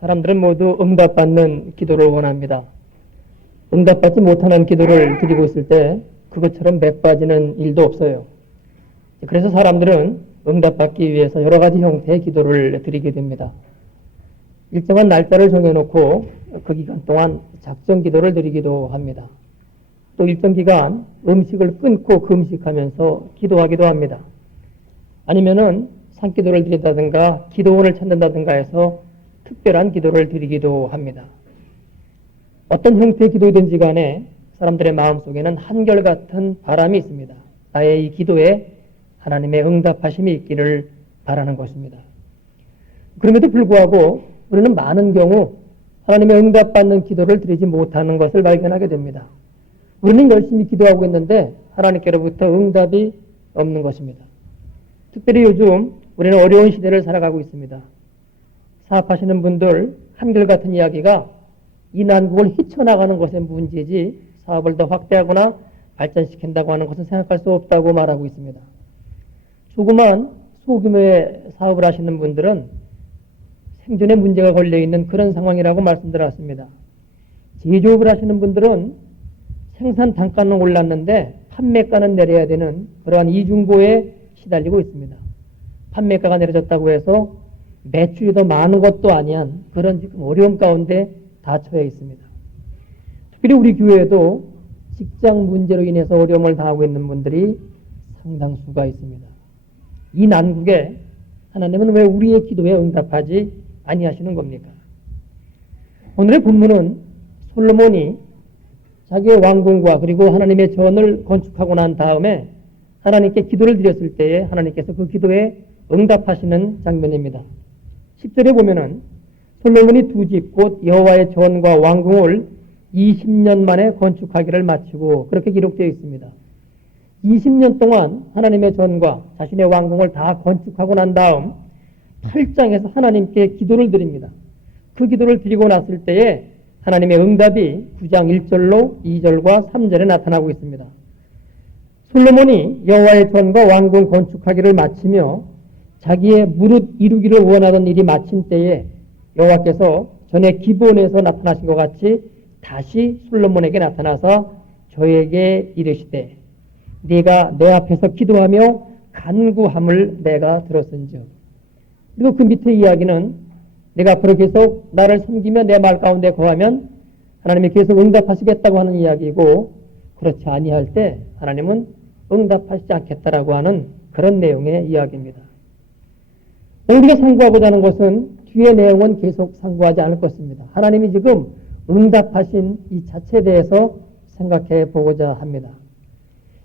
사람들은 모두 응답받는 기도를 원합니다. 응답받지 못하는 기도를 드리고 있을 때 그것처럼 맥 빠지는 일도 없어요. 그래서 사람들은 응답받기 위해서 여러 가지 형태의 기도를 드리게 됩니다. 일정한 날짜를 정해놓고 그 기간 동안 작정 기도를 드리기도 합니다. 또 일정 기간 음식을 끊고 금식하면서 기도하기도 합니다. 아니면은 산기도를 드린다든가 기도원을 찾는다든가 해서 특별한 기도를 드리기도 합니다. 어떤 형태의 기도이든지 간에 사람들의 마음속에는 한결같은 바람이 있습니다. 나의 이 기도에 하나님의 응답하심이 있기를 바라는 것입니다. 그럼에도 불구하고 우리는 많은 경우 하나님의 응답받는 기도를 드리지 못하는 것을 발견하게 됩니다. 우리는 열심히 기도하고 있는데 하나님께로부터 응답이 없는 것입니다. 특별히 요즘 우리는 어려운 시대를 살아가고 있습니다. 사업하시는 분들 한결같은 이야기가 이 난국을 헤쳐나가는 것의 문제지 사업을 더 확대하거나 발전시킨다고 하는 것은 생각할 수 없다고 말하고 있습니다. 조그만 소규모의 사업을 하시는 분들은 생존에 문제가 걸려있는 그런 상황이라고 말씀드렸습니다. 제조업을 하시는 분들은 생산 단가는 올랐는데 판매가는 내려야 되는 그러한 이중고에 시달리고 있습니다. 판매가가 내려졌다고 해서 매출이 더 많은 것도 아니한 그런 지금 어려움 가운데 다 처해 있습니다. 특별히 우리 교회에도 직장 문제로 인해서 어려움을 당하고 있는 분들이 상당수가 있습니다. 이 난국에 하나님은 왜 우리의 기도에 응답하지 아니하시는 겁니까? 오늘의 본문은 솔로몬이 자기의 왕궁과 그리고 하나님의 전을 건축하고 난 다음에 하나님께 기도를 드렸을 때에 하나님께서 그 기도에 응답하시는 장면입니다. 10절에 보면은 솔로몬이 두 집 곧 여호와의 전과 왕궁을 20년 만에 건축하기를 마치고 그렇게 기록되어 있습니다. 20년 동안 하나님의 전과 자신의 왕궁을 다 건축하고 난 다음 8장에서 하나님께 기도를 드립니다. 그 기도를 드리고 났을 때에 하나님의 응답이 9장 1절로 2절과 3절에 나타나고 있습니다. 솔로몬이 여호와의 전과 왕궁 건축하기를 마치며 자기의 무릇 이루기를 원하던 일이 마친 때에 여호와께서 전에 기브온에서 나타나신 것 같이 다시 솔로몬에게 나타나서 저에게 이르시되 네가 내 앞에서 기도하며 간구함을 내가 들었은즉. 그리고 그 밑에 이야기는 내가 앞으로 계속 나를 섬기며 내 말 가운데 거하면 하나님이 계속 응답하시겠다고 하는 이야기이고 그렇지 아니할 때 하나님은 응답하시지 않겠다라고 하는 그런 내용의 이야기입니다. 우리가 상고하고자 하는 것은 뒤의 내용은 계속 상고하지 않을 것입니다. 하나님이 지금 응답하신 이 자체에 대해서 생각해 보고자 합니다.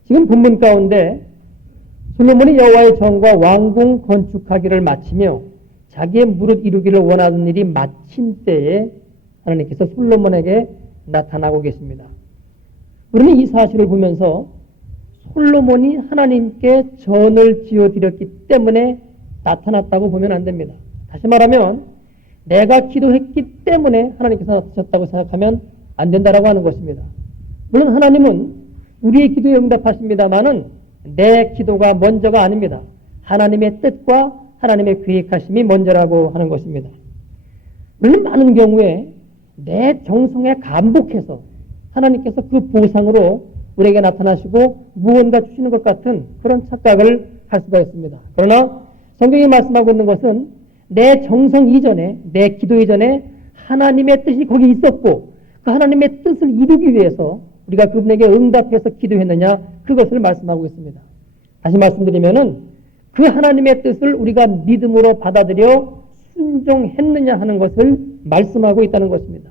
지금 본문 가운데 솔로몬이 여호와의 전과 왕궁 건축하기를 마치며 자기의 무릇 이루기를 원하는 일이 마친 때에 하나님께서 솔로몬에게 나타나고 계십니다. 우리는 이 사실을 보면서 솔로몬이 하나님께 전을 지어드렸기 때문에 나타났다고 보면 안 됩니다. 다시 말하면 내가 기도했기 때문에 하나님께서 나타나셨다고 생각하면 안 된다라고 하는 것입니다. 물론 하나님은 우리의 기도에 응답하십니다마는 내 기도가 먼저가 아닙니다. 하나님의 뜻과 하나님의 계획하심이 먼저라고 하는 것입니다. 물론 많은 경우에 내 정성에 감복해서 하나님께서 그 보상으로 우리에게 나타나시고 무언가 주시는 것 같은 그런 착각을 할 수가 있습니다. 그러나 성경이 말씀하고 있는 것은 내 정성 이전에 내 기도 이전에 하나님의 뜻이 거기 있었고 그 하나님의 뜻을 이루기 위해서 우리가 그분에게 응답해서 기도했느냐 그것을 말씀하고 있습니다. 다시 말씀드리면은 그 하나님의 뜻을 우리가 믿음으로 받아들여 순종했느냐 하는 것을 말씀하고 있다는 것입니다.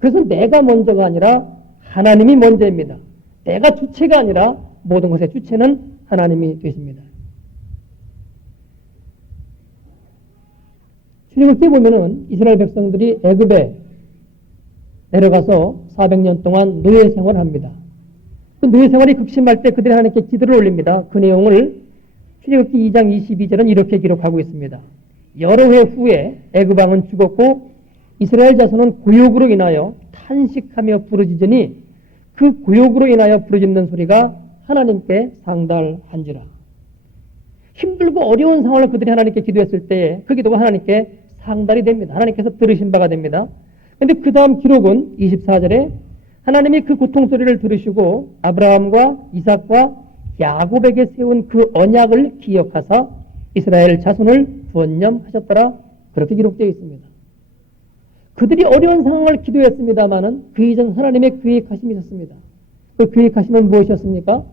그래서 내가 먼저가 아니라 하나님이 먼저입니다. 내가 주체가 아니라 모든 것의 주체는 하나님이 되십니다. 출애굽기에 보면은 이스라엘 백성들이 애굽에 내려가서 400년 동안 노예 생활을 합니다. 그 노예 생활이 극심할 때 그들이 하나님께 기도를 올립니다. 그 내용을 출애굽기 2장 22절은 이렇게 기록하고 있습니다. 여러 해 후에 애굽 왕은 죽었고 이스라엘 자손은 고욕으로 인하여 탄식하며 부르짖으니 그 고욕으로 인하여 부르짖는 소리가 하나님께 상달한지라. 힘들고 어려운 상황을 그들이 하나님께 기도했을 때에 그 기도가 하나님께 상달이 됩니다. 하나님께서 들으신 바가 됩니다. 그런데 그 다음 기록은 24절에 하나님이 그 고통 소리를 들으시고 아브라함과 이삭과 야곱에게 세운 그 언약을 기억하사 이스라엘 자손을 구원념하셨더라. 그렇게 기록되어 있습니다. 그들이 어려운 상황을 기도했습니다마는 그 이전 하나님의 계획하심이 있었습니다. 그 계획하심은 무엇이었습니까?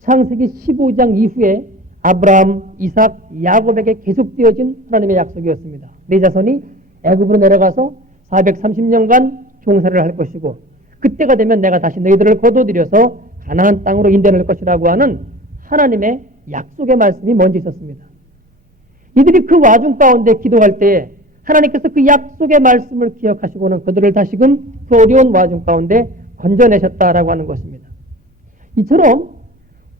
창세기 15장 이후에 아브라함, 이삭, 야곱에게 계속되어진 하나님의 약속이었습니다. 내 자손이 애굽으로 내려가서 430년간 종살이를 할 것이고 그때가 되면 내가 다시 너희들을 거둬들여서 가나안 땅으로 인도할 것이라고 하는 하나님의 약속의 말씀이 먼저 있었습니다. 이들이 그 와중 가운데 기도할 때에 하나님께서 그 약속의 말씀을 기억하시고는 그들을 다시금 그 어려운 와중 가운데 건져내셨다라고 하는 것입니다. 이처럼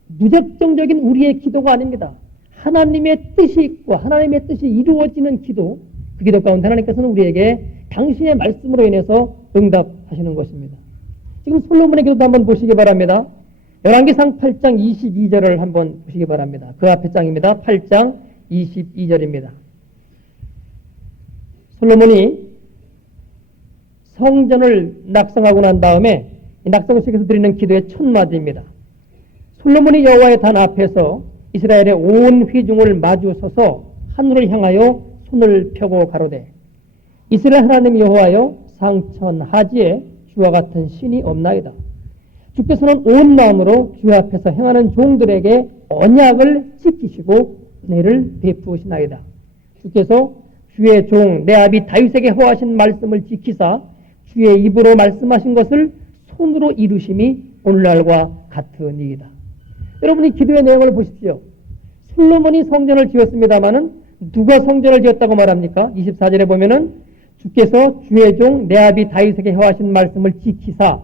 무작정적인 우리의 기도가 아닙니다. 하나님의 뜻이 있고 하나님의 뜻이 이루어지는 기도, 그 기도 가운데 하나님께서는 우리에게 당신의 말씀으로 인해서 응답하시는 것입니다. 지금 솔로몬의 기도도 한번 보시기 바랍니다. 열왕기상 8장 22절을 한번 보시기 바랍니다. 그 앞에 장입니다. 8장 22절입니다. 솔로몬이 성전을 낙성하고 난 다음에 낙성식에서 드리는 기도의 첫 마디입니다. 솔로몬이 여호와의 단 앞에서 이스라엘의 온 회중을 마주 서서 하늘을 향하여 손을 펴고 가로되 이스라엘 하나님 여호와여 상천하지에 주와 같은 신이 없나이다. 주께서는 온 마음으로 주 앞에서 행하는 종들에게 언약을 지키시고 은혜를 베푸시나이다. 주께서 주의 종 내 아비 다윗에게 허하신 말씀을 지키사 주의 입으로 말씀하신 것을 손으로 이루심이 오늘날과 같으니이다. 여러분이 기도의 내용을 보십시오. 솔로몬이 성전을 지었습니다마는 누가 성전을 지었다고 말합니까? 24절에 보면은 주께서 주의 종 내 아비 다윗에게 허하신 말씀을 지키사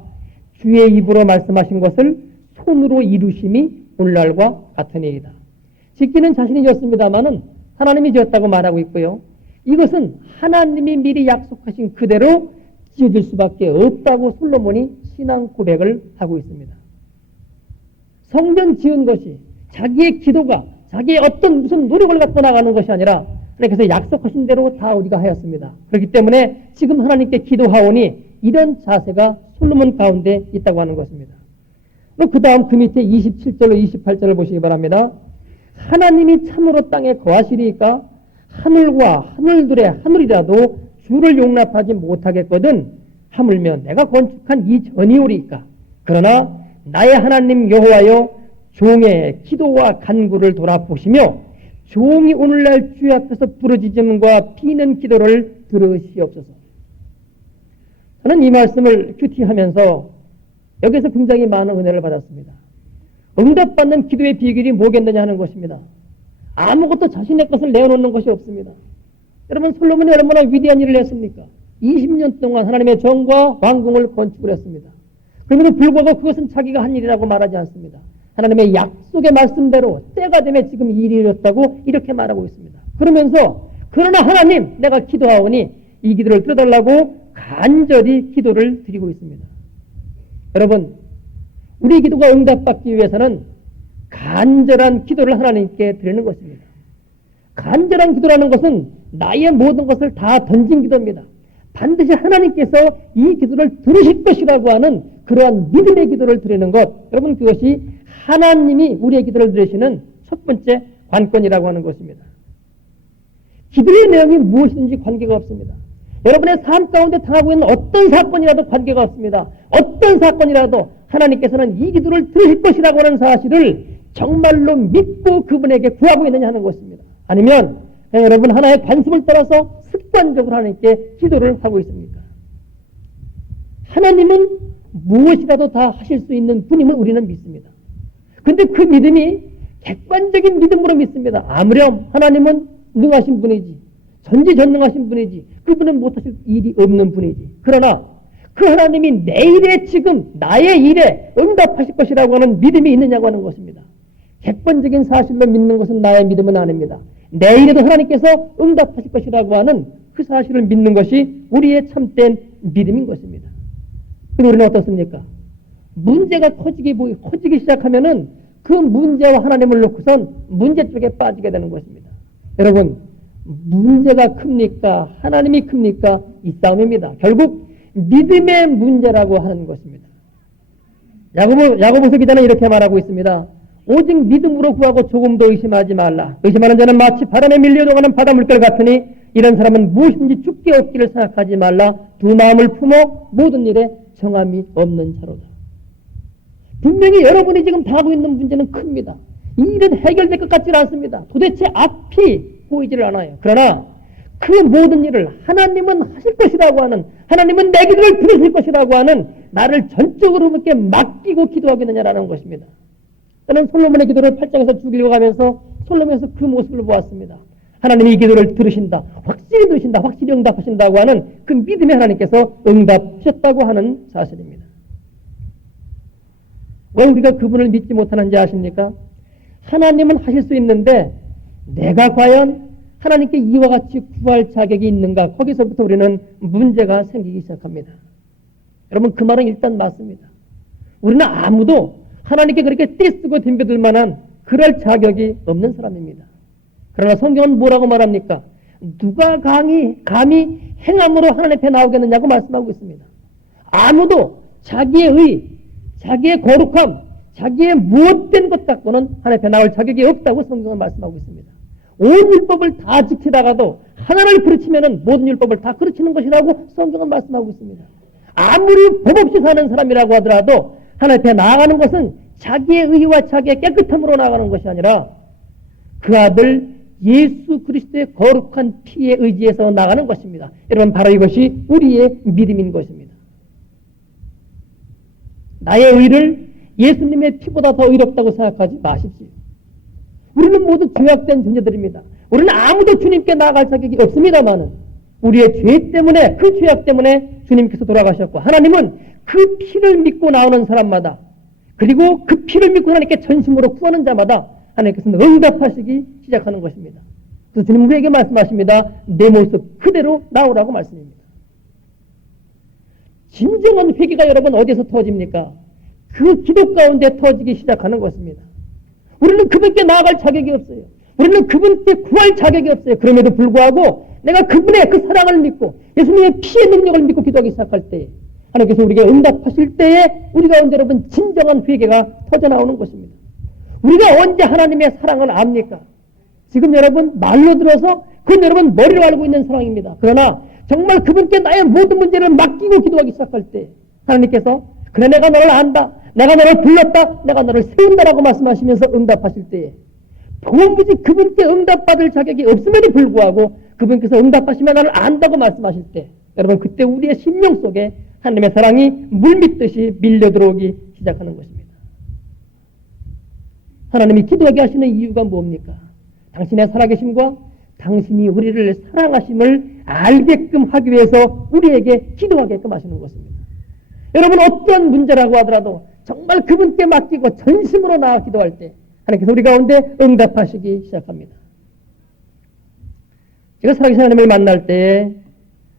주의 입으로 말씀하신 것을 손으로 이루심이 오늘날과 같으니이다. 짓기는 자신이 지었습니다마는 하나님이 지었다고 말하고 있고요. 이것은 하나님이 미리 약속하신 그대로 지어질 수밖에 없다고 솔로몬이 신앙 고백을 하고 있습니다. 성전 지은 것이 자기의 기도가 자기의 어떤 무슨 노력을 갖고 나가는 것이 아니라 하나님께서 약속하신 대로 다 우리가 하였습니다. 그렇기 때문에 지금 하나님께 기도하오니 이런 자세가 솔로몬 가운데 있다고 하는 것입니다. 그 다음 그 밑에 27절로 28절을 보시기 바랍니다. 하나님이 참으로 땅에 거하시리까 하늘과 하늘들의 하늘이라도 주를 용납하지 못하겠거든 하물며 내가 건축한 이 전이오리까. 그러나 나의 하나님 여호와여 종의 기도와 간구를 돌아보시며 종이 오늘날 주 앞에서 부르짖음과 비는 기도를 들으시옵소서. 저는 이 말씀을 큐티하면서 여기서 굉장히 많은 은혜를 받았습니다. 응답받는 기도의 비결이 뭐겠느냐 하는 것입니다. 아무것도 자신의 것을 내어놓는 것이 없습니다. 여러분 솔로몬이 얼마나 위대한 일을 했습니까? 20년 동안 하나님의 정과 왕궁을 건축을 했습니다. 그럼에도 불구하고 그것은 자기가 한 일이라고 말하지 않습니다. 하나님의 약속의 말씀대로 때가 되면 지금 일이 이뤘다고 이렇게 말하고 있습니다. 그러면서 그러나 하나님 내가 기도하오니 이 기도를 들어달라고 간절히 기도를 드리고 있습니다. 여러분 우리 기도가 응답받기 위해서는 간절한 기도를 하나님께 드리는 것입니다. 간절한 기도라는 것은 나의 모든 것을 다 던진 기도입니다. 반드시 하나님께서 이 기도를 들으실 것이라고 하는 그러한 믿음의 기도를 드리는 것, 여러분 그것이 하나님이 우리의 기도를 들으시는 첫 번째 관건이라고 하는 것입니다. 기도의 내용이 무엇이든지 관계가 없습니다. 여러분의 삶 가운데 당하고 있는 어떤 사건이라도 관계가 없습니다. 어떤 사건이라도 하나님께서는 이 기도를 들으실 것이라고 하는 사실을 정말로 믿고 그분에게 구하고 있느냐 하는 것입니다. 아니면 여러분 하나의 관습을 따라서 습관적으로 하나님께 기도를 하고 있습니까? 하나님은 무엇이라도 다 하실 수 있는 분임을 우리는 믿습니다. 그런데 그 믿음이 객관적인 믿음으로 믿습니다. 아무렴 하나님은 능하신 분이지, 전지전능하신 분이지, 그분은 못하실 일이 없는 분이지. 그러나 그 하나님이 내 일에 지금 나의 일에 응답하실 것이라고 하는 믿음이 있느냐고 하는 것입니다. 객관적인 사실로 믿는 것은 나의 믿음은 아닙니다. 내 일에도 하나님께서 응답하실 것이라고 하는 그 사실을 믿는 것이 우리의 참된 믿음인 것입니다. 그런데 우리는 어떻습니까? 문제가 커지기 시작하면은 그 문제와 하나님을 놓고선 문제 쪽에 빠지게 되는 것입니다. 여러분, 문제가 큽니까? 하나님이 큽니까? 이 싸움입니다. 결국 믿음의 문제라고 하는 것입니다. 야고보서 기자는 이렇게 말하고 있습니다. 오직 믿음으로 구하고 조금도 의심하지 말라. 의심하는 자는 마치 바람에 밀려도가는 바닷물결 같으니 이런 사람은 무엇인지 죽게 없기를 생각하지 말라. 두 마음을 품어 모든 일에 정함이 없는 자로다. 분명히 여러분이 지금 당하고 있는 문제는 큽니다. 이 일은 해결될 것 같지는 않습니다. 도대체 앞이 보이지를 않아요. 그러나 그 모든 일을 하나님은 하실 것이라고 하는, 하나님은 내 기도를 들으실 것이라고 하는 나를 전적으로 그렇게 맡기고 기도하겠느냐라는 것입니다. 저는 솔로몬의 기도를 8장에서 쭉 읽어가면서 솔로몬에서 그 모습을 보았습니다. 하나님이 이 기도를 들으신다, 확실히 들으신다, 확실히 응답하신다고 하는 그 믿음의 하나님께서 응답하셨다고 하는 사실입니다. 왜 우리가 그분을 믿지 못하는지 아십니까? 하나님은 하실 수 있는데 내가 과연 하나님께 이와 같이 구할 자격이 있는가? 거기서부터 우리는 문제가 생기기 시작합니다. 여러분, 그 말은 일단 맞습니다. 우리는 아무도 하나님께 그렇게 떼쓰고 덤벼들 만한 그럴 자격이 없는 사람입니다. 그러나 성경은 뭐라고 말합니까? 누가 감히 행함으로 하나님 앞에 나오겠느냐고 말씀하고 있습니다. 아무도 자기의 의, 자기의 거룩함, 자기의 무엇된 것 갖고는 하나님 앞에 나올 자격이 없다고 성경은 말씀하고 있습니다. 온 율법을 다 지키다가도 하나를 그르치면은 모든 율법을 다 그르치는 것이라고 성경은 말씀하고 있습니다. 아무리 법 없이 사는 사람이라고 하더라도 하나님 앞에 나아가는 것은 자기의 의와 자기의 깨끗함으로 나아가는 것이 아니라 그 아들 예수 그리스도의 거룩한 피에 의지해서 나가는 것입니다. 여러분, 바로 이것이 우리의 믿음인 것입니다. 나의 의를 예수님의 피보다 더 의롭다고 생각하지 마십시오. 우리는 모두 죄악된 존재들입니다. 우리는 아무도 주님께 나아갈 자격이 없습니다만은 우리의 죄 때문에, 그 죄악 때문에 주님께서 돌아가셨고, 하나님은 그 피를 믿고 나오는 사람마다, 그리고 그 피를 믿고 하나님께 전심으로 구하는 자마다 하나님께서는 응답하시기 시작하는 것입니다. 그래서 주님 우리에게 말씀하십니다. 내 모습 그대로 나오라고 말씀입니다. 진정한 회개가 여러분 어디에서 터집니까? 그 기도 가운데 터지기 시작하는 것입니다. 우리는 그분께 나아갈 자격이 없어요. 우리는 그분께 구할 자격이 없어요. 그럼에도 불구하고 내가 그분의 그 사랑을 믿고 예수님의 피의 능력을 믿고 기도하기 시작할 때 하나님께서 우리에게 응답하실 때에 우리 가운데 여러분 진정한 회개가 터져나오는 것입니다. 우리가 언제 하나님의 사랑을 압니까? 지금 여러분 말로 들어서 그건 여러분 머리로 알고 있는 상황입니다. 그러나 정말 그분께 나의 모든 문제를 맡기고 기도하기 시작할 때 하나님께서 그래 내가 너를 안다, 내가 너를 불렀다, 내가 너를 세운다라고 말씀하시면서 응답하실 때에 도무지 그분께 응답받을 자격이 없음에도 불구하고 그분께서 응답하시면 나를 안다고 말씀하실 때 여러분 그때 우리의 심령 속에 하나님의 사랑이 물밀듯이 밀려들어오기 시작하는 것입니다. 하나님이 기도하게 하시는 이유가 뭡니까? 당신의 살아계심과 당신이 우리를 사랑하심을 알게끔 하기 위해서 우리에게 기도하게끔 하시는 것입니다. 여러분 어떤 문제라고 하더라도 정말 그분께 맡기고 전심으로 나아 기도할 때 하나님께서 우리 가운데 응답하시기 시작합니다. 제가 살아계신 하나님을 만날 때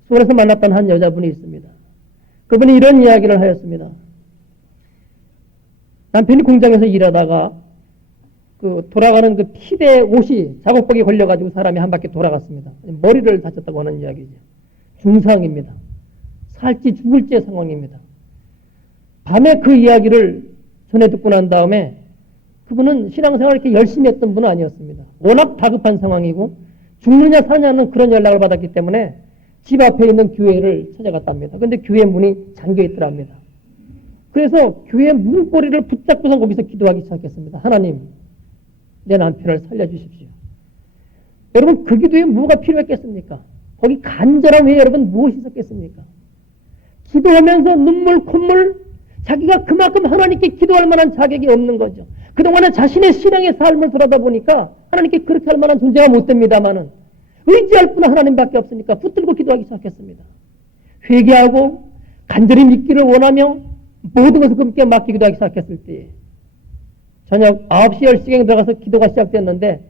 서울에서 만났던 한 여자분이 있습니다. 그분이 이런 이야기를 하였습니다. 남편이 공장에서 일하다가 그 돌아가는 그 피대 옷이 작업복에 걸려가지고 사람이 한 바퀴 돌아갔습니다. 머리를 다쳤다고 하는 이야기죠. 중상입니다. 살지 죽을지의 상황입니다. 밤에 그 이야기를 전해 듣고 난 다음에 그분은 신앙생활을 이렇게 열심히 했던 분은 아니었습니다. 워낙 다급한 상황이고 죽느냐 사느냐는 그런 연락을 받았기 때문에 집 앞에 있는 교회를 찾아갔답니다. 그런데 교회 문이 잠겨 있더랍니다. 그래서 교회 문고리를 붙잡고서 거기서 기도하기 시작했습니다. 하나님, 내 남편을 살려주십시오. 여러분 그 기도에 뭐가 필요했겠습니까? 거기 간절함 외에 여러분 무엇이 있었겠습니까? 기도하면서 눈물 콧물 자기가 그만큼 하나님께 기도할 만한 자격이 없는 거죠. 그동안에 자신의 신앙의 삶을 돌아다 보니까 하나님께 그렇게 할 만한 존재가 못 됩니다만은 의지할 분은 하나님밖에 없으니까 붙들고 기도하기 시작했습니다. 회개하고 간절히 믿기를 원하며 모든 것을 그분께 맡기고 기도하기 시작했을 때 저녁 9시 10시경에 들어가서 기도가 시작됐는데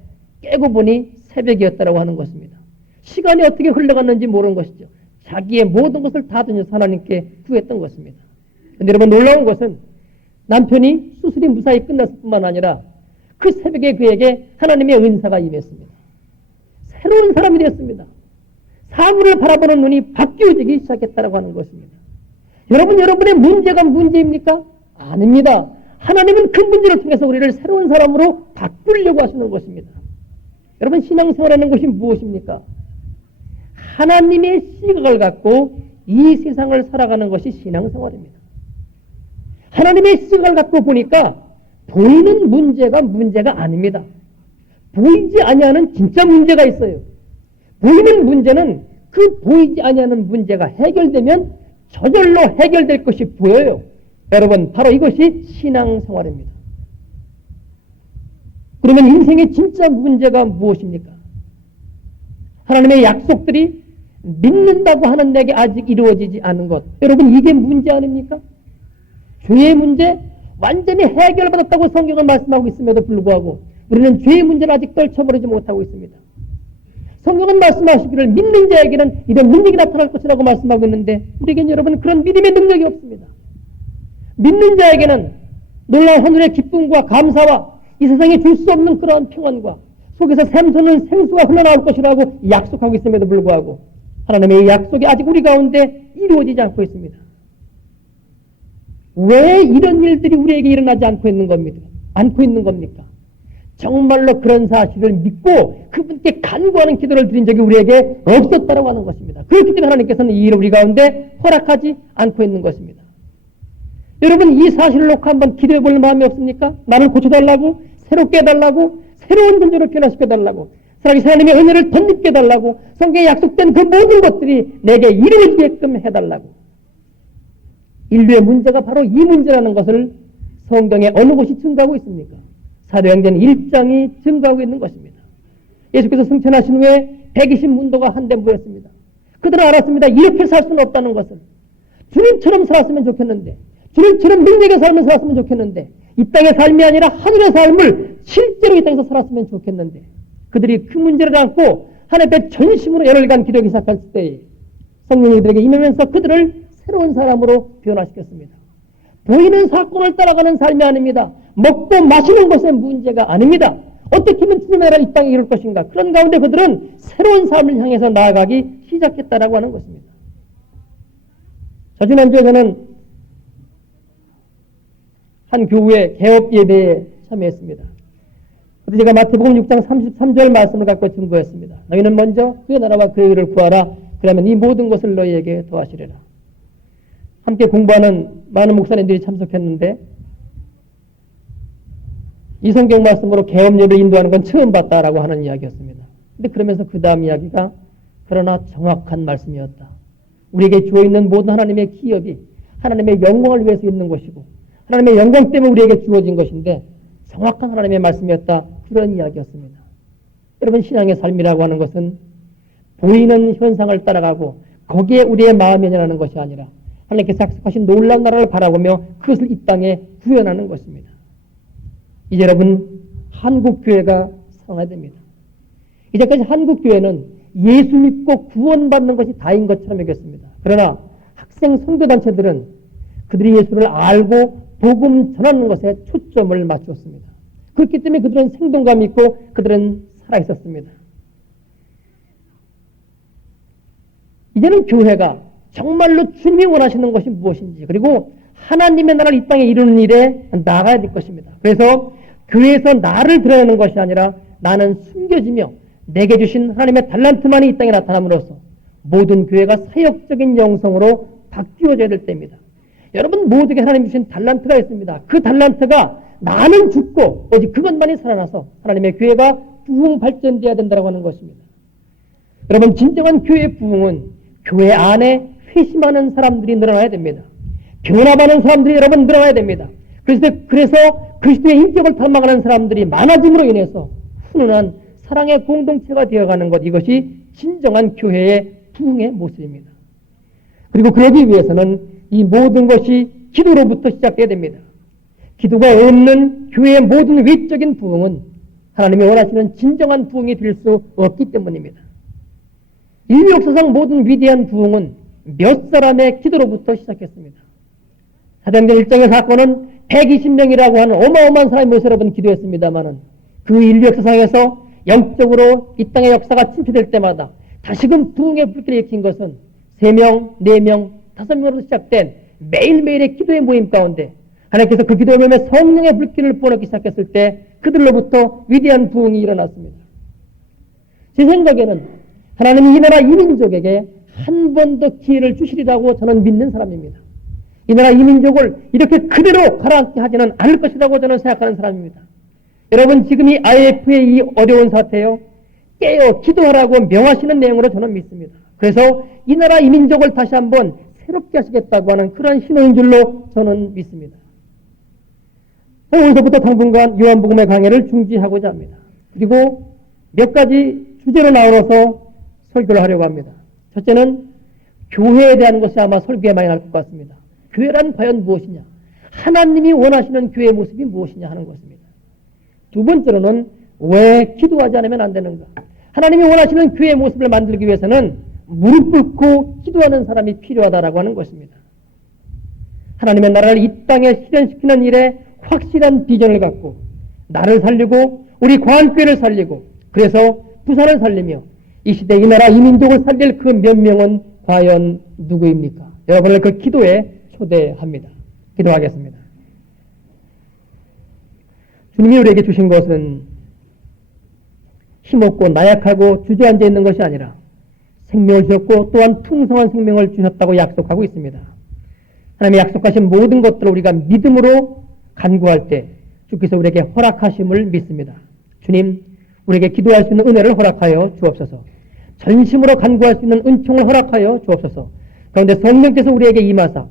깨고 보니 새벽이었다라고 하는 것입니다. 시간이 어떻게 흘러갔는지 모르는 것이죠. 자기의 모든 것을 다 던져서 하나님께 구했던 것입니다. 그런데 여러분 놀라운 것은 남편이 수술이 무사히 끝났을 뿐만 아니라 그 새벽에 그에게 하나님의 은사가 임했습니다. 새로운 사람이 되었습니다. 사물을 바라보는 눈이 바뀌어지기 시작했다고 하는 것입니다. 여러분, 여러분의 문제가 문제입니까? 아닙니다. 하나님은 그 문제를 통해서 우리를 새로운 사람으로 바꾸려고 하시는 것입니다. 여러분, 신앙생활하는 것이 무엇입니까? 하나님의 시각을 갖고 이 세상을 살아가는 것이 신앙생활입니다. 하나님의 시각을 갖고 보니까 보이는 문제가 문제가 아닙니다. 보이지 아니하는 진짜 문제가 있어요. 보이는 문제는 그 보이지 아니하는 문제가 해결되면 저절로 해결될 것이 보여요. 여러분, 바로 이것이 신앙생활입니다. 그러면 인생의 진짜 문제가 무엇입니까? 하나님의 약속들이 믿는다고 하는 내게 아직 이루어지지 않은 것. 여러분, 이게 문제 아닙니까? 죄의 문제 완전히 해결받았다고 성경은 말씀하고 있음에도 불구하고 우리는 죄의 문제를 아직 떨쳐버리지 못하고 있습니다. 성경은 말씀하시기를 믿는 자에게는 이런 능력이 나타날 것이라고 말씀하고 있는데 우리에게는 여러분 그런 믿음의 능력이 없습니다. 믿는 자에게는 놀라운 하늘의 기쁨과 감사와 이 세상에 줄 수 없는 그러한 평안과 속에서 샘솟는 생수가 흘러나올 것이라고 약속하고 있음에도 불구하고 하나님의 약속이 아직 우리 가운데 이루어지지 않고 있습니다. 왜 이런 일들이 우리에게 일어나지 않고 있는 겁니까? 정말로 그런 사실을 믿고 그분께 간구하는 기도를 드린 적이 우리에게 없었다라고 하는 것입니다. 그렇기 때문에 하나님께서는 이 일을 우리 가운데 허락하지 않고 있는 것입니다. 여러분, 이 사실을 놓고 한번 기도해 볼 마음이 없습니까? 나를 고쳐달라고, 새롭게 해달라고, 새로운 존재로 변화시켜달라고, 사랑이 하나님의 은혜를 덧입게 해달라고, 성경에 약속된 그 모든 것들이 내게 이루어지게끔 해달라고. 인류의 문제가 바로 이 문제라는 것을 성경에 어느 곳이 증거하고 있습니까? 사도행전 1장이 증거하고 있는 것입니다. 예수께서 승천하신 후에 120문도가 한데 모였습니다. 그들은 알았습니다. 이렇게 살 수는 없다는 것을. 주님처럼 살았으면 좋겠는데, 주님처럼 능력의 삶을 살았으면 좋겠는데, 이 땅의 삶이 아니라 하늘의 삶을 실제로 이 땅에서 살았으면 좋겠는데, 그들이 그 문제를 안고 하나님 앞에 전심으로 열흘간 기도하기 시작할 때 성령이 그들에게 임하면서 그들을 새로운 사람으로 변화시켰습니다. 보이는 사건을 따라가는 삶이 아닙니다. 먹고 마시는 것의 문제가 아닙니다. 어떻게 하면 주님의 나라를 이 땅에 이룰 것인가. 그런 가운데 그들은 새로운 삶을 향해서 나아가기 시작했다라고 하는 것입니다. 지난주에 저는 한 교회 개업 예배에 참여했습니다. 그래서 제가 마태복음 6장 33절 말씀을 갖고 증거했습니다. 너희는 먼저 그의 나라와 그의 의를 구하라. 그러면 이 모든 것을 너희에게 더하시리라. 함께 공부하는 많은 목사님들이 참석했는데 이 성경 말씀으로 개업 예배를 인도하는 건 처음 봤다라고 하는 이야기였습니다. 근데 그러면서 그 다음 이야기가 그러나 정확한 말씀이었다. 우리에게 주어 있는 모든 하나님의 기업이 하나님의 영광을 위해서 있는 것이고 하나님의 영광 때문에 우리에게 주어진 것인데 정확한 하나님의 말씀이었다. 그런 이야기였습니다. 여러분, 신앙의 삶이라고 하는 것은 보이는 현상을 따라가고 거기에 우리의 마음이 연연하는 것이 아니라 하나님께서 약속하신 놀라운 나라를 바라보며 그것을 이 땅에 구현하는 것입니다. 이제 여러분, 한국교회가 상화됩니다. 이제까지 한국교회는 예수 믿고 구원받는 것이 다인 것처럼 여겼습니다. 그러나 학생 선교단체들은 그들이 예수를 알고 복음 전하는 것에 초점을 맞추었습니다. 그렇기 때문에 그들은 생동감 있고 그들은 살아있었습니다. 이제는 교회가 정말로 주님이 원하시는 것이 무엇인지 그리고 하나님의 나라를 이 땅에 이루는 일에 나가야 될 것입니다. 그래서 교회에서 나를 드러내는 것이 아니라 나는 숨겨지며 내게 주신 하나님의 달란트만이 이 땅에 나타남으로써 모든 교회가 사역적인 영성으로 바뀌어져야 될 때입니다. 여러분 모두에게 하나님 주신 달란트가 있습니다. 그 달란트가 나는 죽고 오직 그것만이 살아나서 하나님의 교회가 부흥 발전되어야 된다고 하는 것입니다. 여러분 진정한 교회의 부흥은 교회 안에 회심하는 사람들이 늘어나야 됩니다. 변화하는 사람들이 여러분 늘어나야 됩니다. 그래서 그리스도의 인격을 닮아가는 사람들이 많아짐으로 인해서 훈훈한 사랑의 공동체가 되어가는 것, 이것이 진정한 교회의 부흥의 모습입니다. 그리고 그러기 위해서는 이 모든 것이 기도로부터 시작돼야 됩니다. 기도가 없는 교회의 모든 외적인 부흥은 하나님이 원하시는 진정한 부흥이 될 수 없기 때문입니다. 인류 역사상 모든 위대한 부흥은 몇 사람의 기도로부터 시작했습니다. 사도행전 1장의 사건은 120명이라고 하는 어마어마한 사람이 모여서 여러분 기도했습니다마는 그 인류 역사상에서 영적으로 이 땅의 역사가 침체될 때마다 다시금 부흥의 불길이 일으킨 것은 3명, 4명, 5명으로 시작된 매일매일의 기도의 모임 가운데 하나님께서 그 기도의 모임에 성령의 불길을 부어넣기 시작했을 때 그들로부터 위대한 부흥이 일어났습니다. 제 생각에는 하나님이 이 나라 이민족에게 한 번 더 기회를 주시리라고 저는 믿는 사람입니다. 이 나라 이민족을 이렇게 그대로 가라앉게 하지는 않을 것이라고 저는 생각하는 사람입니다. 여러분, 지금 이 IMF의 이 어려운 사태요, 깨어 기도하라고 명하시는 내용으로 저는 믿습니다. 그래서 이 나라 이민족을 다시 한번 새롭게 하시겠다고 하는 그런 신호인 줄로 저는 믿습니다. 오늘부터 당분간 요한복음의 강해를 중지하고자 합니다. 그리고 몇 가지 주제로 나눠서 설교를 하려고 합니다. 첫째는 교회에 대한 것이 아마 설교에 많이 나올 것 같습니다. 교회란 과연 무엇이냐? 하나님이 원하시는 교회의 모습이 무엇이냐 하는 것입니다. 두 번째로는 왜 기도하지 않으면 안 되는가? 하나님이 원하시는 교회의 모습을 만들기 위해서는 무릎 꿇고 기도하는 사람이 필요하다라고 하는 것입니다. 하나님의 나라를 이 땅에 실현시키는 일에 확실한 비전을 갖고 나를 살리고 우리 광안교회를 살리고 그래서 부산을 살리며 이 시대 이 나라 이민족을 살릴 그 몇 명은 과연 누구입니까? 여러분을 그 기도에 초대합니다. 기도하겠습니다. 주님이 우리에게 주신 것은 힘없고 나약하고 주저앉아 있는 것이 아니라 생명을 주셨고 또한 풍성한 생명을 주셨다고 약속하고 있습니다. 하나님의 약속하신 모든 것들을 우리가 믿음으로 간구할 때 주께서 우리에게 허락하심을 믿습니다. 주님, 우리에게 기도할 수 있는 은혜를 허락하여 주옵소서. 전심으로 간구할 수 있는 은총을 허락하여 주옵소서. 그런데 성령께서 우리에게 임하사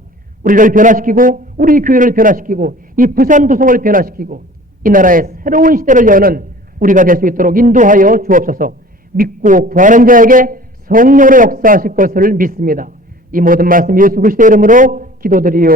우리를 변화시키고 우리 교회를 변화시키고 이 부산 도성을 변화시키고 이 나라의 새로운 시대를 여는 우리가 될 수 있도록 인도하여 주옵소서. 믿고 구하는 자에게 성령으로 역사하실 것을 믿습니다. 이 모든 말씀 예수 그리스도의 이름으로 기도드리오.